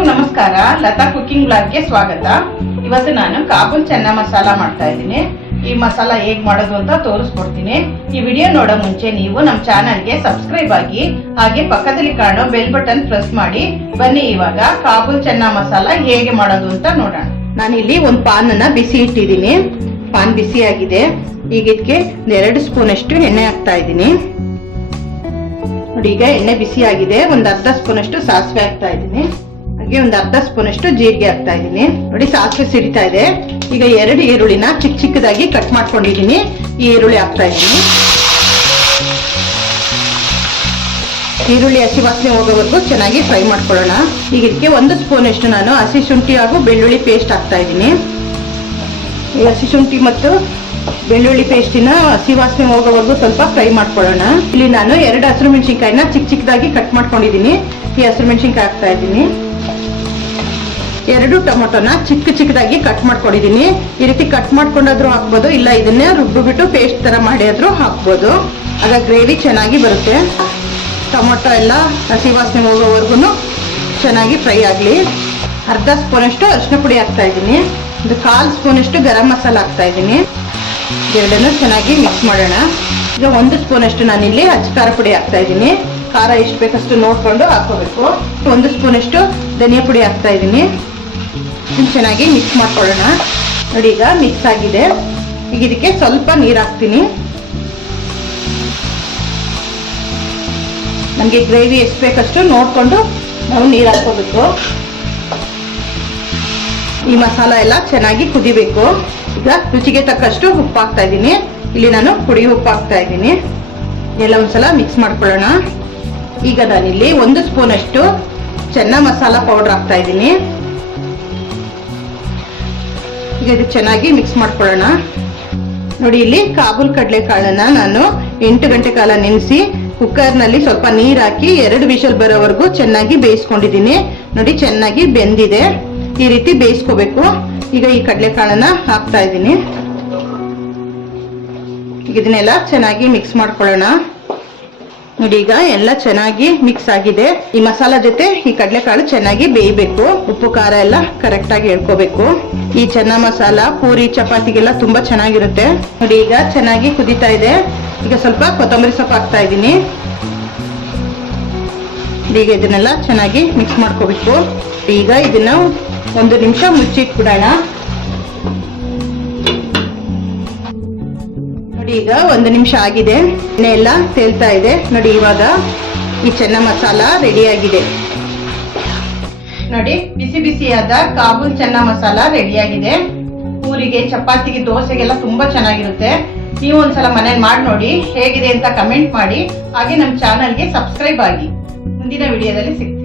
ಎಲ್ಲರಿಗೂ ನಮಸ್ಕಾರ. ಲತಾ ಕುಕಿಂಗ್ ಬ್ಲಾಗ್ಗೆ ಸ್ವಾಗತ. ಇವತ್ತು ನಾನು ಕಾಬೂಲ್ ಚೆನ್ನ ಮಸಾಲ ಮಾಡ್ತಾ ಇದ್ದೀನಿ. ಈ ಮಸಾಲ ಹೇಗ್ ಮಾಡೋದು ಅಂತ ತೋರಿಸ್ಕೊಡ್ತೀನಿ. ಈ ವಿಡಿಯೋ ನೋಡೋ ಮುಂಚೆ ನೀವು ನಮ್ಮ ಚಾನಲ್ಗೆ ಸಬ್ಸ್ಕ್ರೈಬ್ ಆಗಿ ಹಾಗೆ ಪಕ್ಕದಲ್ಲಿ ಕಾಣೋ ಬೆಲ್ ಬಟನ್ ಪ್ರೆಸ್ ಮಾಡಿ. ಬನ್ನಿ ಇವಾಗ ಕಾಬೂಲ್ ಚೆನ್ನ ಮಸಾಲ ಹೇಗೆ ಮಾಡೋದು ಅಂತ ನೋಡೋಣ. ನಾನಿಲ್ಲಿ ಒಂದು ಪಾನ್ ಅನ್ನ ಬಿಸಿ ಇಟ್ಟಿದ್ದೀನಿ. ಪಾನ್ ಬಿಸಿ ಆಗಿದೆ. ಈಗ ಇದಕ್ಕೆ 2 ಸ್ಪೂನ್ ಅಷ್ಟು ಎಣ್ಣೆ ಹಾಕ್ತಾ ಇದ್ದೀನಿ. ನೋಡಿ, ಈಗ ಎಣ್ಣೆ ಬಿಸಿ ಆಗಿದೆ. ಒಂದು ಅರ್ಧ ಸ್ಪೂನ್ ಅಷ್ಟು ಸಾಸಿವೆ ಹಾಕ್ತಾ ಇದ್ದೀನಿ. ಹಾಗೆ ಒಂದು ಅರ್ಧ ಸ್ಪೂನ್ ಅಷ್ಟು ಜೀರಿಗೆ ಹಾಕ್ತಾ ಇದ್ದೀನಿ. ನೋಡಿ, ಸಾಸಿವೆ ಸಿಡಿತಾ ಇದೆ. ಈಗ 2 ಈರುಳ್ಳಿನ ಚಿಕ್ಕ ಚಿಕ್ಕದಾಗಿ ಕಟ್ ಮಾಡ್ಕೊಂಡಿದ್ದೀನಿ. ಈ ಈರುಳ್ಳಿ ಹಾಕ್ತಾ ಇದ್ದೀನಿ. ಈರುಳ್ಳಿ ಹಸಿ ವಾಸನೆ ಹೋಗೋವರೆಗೂ ಚೆನ್ನಾಗಿ ಫ್ರೈ ಮಾಡ್ಕೊಳ್ಳೋಣ. ಈಗ ಇದಕ್ಕೆ 1 ಸ್ಪೂನ್ ಅಷ್ಟು ನಾನು ಹಸಿ ಶುಂಠಿ ಹಾಗೂ ಬೆಳ್ಳುಳ್ಳಿ ಪೇಸ್ಟ್ ಹಾಕ್ತಾ ಇದ್ದೀನಿ. ಈ ಹಸಿ ಶುಂಠಿ ಮತ್ತು ಬೆಳ್ಳುಳ್ಳಿ ಪೇಸ್ಟಿನ ಹಸಿ ವಾಸನೆ ಹೋಗೋವರೆಗೂ ಸ್ವಲ್ಪ ಫ್ರೈ ಮಾಡ್ಕೊಳ್ಳೋಣ. ಇಲ್ಲಿ ನಾನು 2 ಹಸಿರು ಮೆಣಸಿನ್ಕಾಯಿನ ಚಿಕ್ಕ ಚಿಕ್ಕದಾಗಿ ಕಟ್ ಮಾಡ್ಕೊಂಡಿದ್ದೀನಿ. ಈ ಹಸಿರು ಮೆಣಸಿನ್ಕಾಯಿ ಹಾಕ್ತಾ ಇದ್ದೀನಿ. 2 ಟೊಮೊಟೊನ ಚಿಕ್ಕ ಚಿಕ್ಕದಾಗಿ ಕಟ್ ಮಾಡ್ಕೊಂಡಿದ್ದೀನಿ. ಈ ರೀತಿ ಕಟ್ ಮಾಡ್ಕೊಂಡಾದ್ರೂ ಹಾಕ್ಬೋದು, ಇಲ್ಲ ಇದನ್ನೇ ರುಬ್ಬಿಬಿಟ್ಟು ಪೇಸ್ಟ್ ತರ ಮಾಡಿ ಆದ್ರೂ ಹಾಕ್ಬೋದು. ಆಗ ಗ್ರೇವಿ ಚೆನ್ನಾಗಿ ಬರುತ್ತೆ. ಟೊಮೊಟೊ ಎಲ್ಲ ಹಸಿ ವಾಸನೆ ಹೋಗೋವರೆಗೂ ಚೆನ್ನಾಗಿ ಫ್ರೈ ಆಗಲಿ. ಅರ್ಧ ಸ್ಪೂನ್ ಅಷ್ಟು ಅರಿಶಿನ ಪುಡಿ ಹಾಕ್ತಾ ಇದ್ದೀನಿ. ಒಂದು 1/4 ಸ್ಪೂನ್ ಅಷ್ಟು ಗರಂ ಮಸಾಲ ಹಾಕ್ತಾ ಇದ್ದೀನಿ. ಎರಡನ್ನು ಚೆನ್ನಾಗಿ ಮಿಕ್ಸ್ ಮಾಡೋಣ. ಈಗ 1 ಸ್ಪೂನ್ ಅಷ್ಟು ನಾನಿಲ್ಲಿ ಅಚ್ಚ ಖಾರ ಪುಡಿ ಹಾಕ್ತಾ ಇದ್ದೀನಿ. ಖಾರ ಎಷ್ಟು ಬೇಕಷ್ಟು ನೋಡ್ಕೊಂಡು ಹಾಕೋಬೇಕು. 1 ಸ್ಪೂನ್ ಅಷ್ಟು ಧನಿಯಾ ಪುಡಿ ಹಾಕ್ತಾ ಇದ್ದೀನಿ. ಚೆನ್ನಾಗಿ ಮಿಕ್ಸ್ ಮಾಡ್ಕೊಳ್ಳೋಣ. ನೋಡಿ, ಈಗ ಮಿಕ್ಸ್ ಆಗಿದೆ. ಈಗ ಇದಕ್ಕೆ ಸ್ವಲ್ಪ ನೀರು ಹಾಕ್ತೀನಿ. ನಮಗೆ ಗ್ರೇವಿ ಎಷ್ಟು ಬೇಕಷ್ಟು ನೋಡ್ಕೊಂಡು ನಾವು ನೀರು ಹಾಕೋಬೇಕು. ಈ ಮಸಾಲ ಎಲ್ಲ ಚೆನ್ನಾಗಿ ಕುದಿಬೇಕು. ಈಗ ರುಚಿಗೆ ತಕ್ಕಷ್ಟು ಉಪ್ಪು ಹಾಕ್ತಾ ಇದ್ದೀನಿ. ಇಲ್ಲಿ ನಾನು ಪುಡಿ ಉಪ್ಪು ಹಾಕ್ತಾ ಇದ್ದೀನಿ. ಎಲ್ಲ ಒಂದ್ಸಲ ಮಿಕ್ಸ್ ಮಾಡ್ಕೊಳ್ಳೋಣ. ಈಗ ನಾನಿಲ್ಲಿ 1 ಸ್ಪೂನ್ ಅಷ್ಟು ಚೆನ್ನ ಮಸಾಲ ಪೌಡರ್ ಹಾಕ್ತಾ ಇದ್ದೀನಿ. ಈಗ ಇದು ಚೆನ್ನಾಗಿ ಮಿಕ್ಸ್ ಮಾಡ್ಕೊಳ್ಳೋಣ. ನೋಡಿ, ಇಲ್ಲಿ ಕಾಬೂಲ್ ಕಡಲೆಕಾಳನ್ನ ನಾನು 8 ಗಂಟೆ ಕಾಲ ನೆನೆಸಿ ಕುಕ್ಕರ್ನಲ್ಲಿ ಸ್ವಲ್ಪ ನೀರು ಹಾಕಿ 2 ವಿಷಲ್ ಬರೋವರೆಗೂ ಚೆನ್ನಾಗಿ ಬೇಯಿಸ್ಕೊಂಡಿದ್ದೀನಿ. ನೋಡಿ, ಚೆನ್ನಾಗಿ ಬೆಂದಿದೆ. ಈ ರೀತಿ ಬೇಯಿಸ್ಕೋಬೇಕು. ಈಗ ಈ ಕಡಲೆಕಾಳನ್ನ ಹಾಕ್ತಾ ಇದ್ದೀನಿ. ಇದನ್ನೆಲ್ಲ ಚೆನ್ನಾಗಿ ಮಿಕ್ಸ್ ಮಾಡ್ಕೊಳ್ಳೋಣ. ನೋಡಿ, ಈಗ ಎಲ್ಲ ಚೆನ್ನಾಗಿ ಮಿಕ್ಸ್ ಆಗಿದೆ. ಈ ಮಸಾಲ ಜೊತೆ ಈ ಕಡಲೆಕಾಳು ಚೆನ್ನಾಗಿ ಬೇಯಬೇಕು. ಉಪ್ಪು ಖಾರ ಎಲ್ಲ ಕರೆಕ್ಟ್ ಆಗಿ ಹೇಳ್ಕೋಬೇಕು. ಈ ಚೆನ್ನ ಮಸಾಲ ಪೂರಿ ಚಪಾತಿಗೆಲ್ಲ ತುಂಬಾ ಚೆನ್ನಾಗಿರುತ್ತೆ. ನೋಡಿ, ಈಗ ಚೆನ್ನಾಗಿ ಕುದೀತಾ ಇದೆ. ಈಗ ಸ್ವಲ್ಪ ಕೊತ್ತಂಬರಿ ಸೊಪ್ಪು ಹಾಕ್ತಾ ಇದ್ದೀನಿ. ಈಗ ಇದನ್ನೆಲ್ಲ ಚೆನ್ನಾಗಿ ಮಿಕ್ಸ್ ಮಾಡ್ಕೋಬೇಕು. ಈಗ ಇದನ್ನ 1 ನಿಮಿಷ ಮುಚ್ಚಿಟ್ಬಿಡೋಣ. ನೋಡಿ, ಈಗ 1 ನಿಮಿಷ ಆಗಿದೆ. ಎಣ್ಣೆ ಎಲ್ಲ ತೇಲ್ತಾ ಇದೆ. ನೋಡಿ, ಇವಾಗ ಈ ಚೆನ್ನ ಮಸಾಲ ರೆಡಿ ಆಗಿದೆ. ನೋಡಿ, ಬಿಸಿ ಬಿಸಿಯಾದ ಕಾಬೂಲ್ ಚೆನ್ನ ಮಸಾಲ ರೆಡಿ ಆಗಿದೆ. ಪೂರಿಗೆ, ಚಪಾತಿಗೆ, ದೋಸೆಗೆಲ್ಲ ತುಂಬಾ ಚೆನ್ನಾಗಿರುತ್ತೆ. ನೀವು ಒಂದ್ಸಲ ಮನೇಲಿ ಮಾಡಿ ನೋಡಿ. ಹೇಗಿದೆ ಅಂತ ಕಮೆಂಟ್ ಮಾಡಿ. ಹಾಗೆ ನಮ್ಮ ಚಾನಲ್ಗೆ ಸಬ್ಸ್ಕ್ರೈಬ್ ಆಗಿ. ಮುಂದಿನ ವಿಡಿಯೋದಲ್ಲಿ ಸಿಗ್ತೀವಿ.